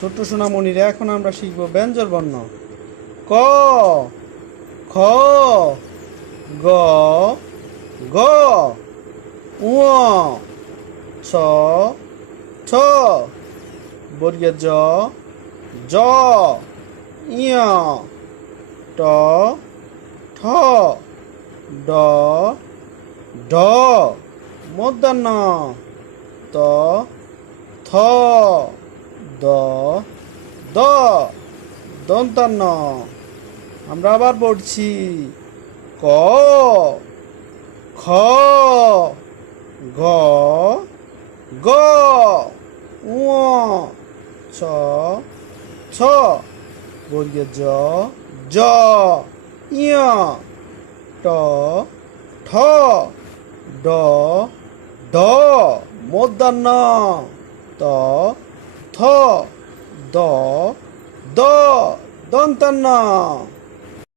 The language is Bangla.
ছোট্ট সোনামণিরা, এখন আমরা শিখব ব্যঞ্জন বর্ণ। ক, খ, গ, ঘ, ঙ, ছ, ছ, বর্গের জ, জ, ঞ, ট, ঠ, ড, ঢ, মূর্ধন্য ন, ত, থ, দ, দ, দন্তান্ন। আমরা আবার পড়ছি। ক, খ, গ, ঘ, ঙ, ছ, ছ, বর্গের জ, জ, ঞ, ট, ঠ, ড, ঢ, মূর্ধন্য ন, ত, থ, দ, দ, দন্তান্ন।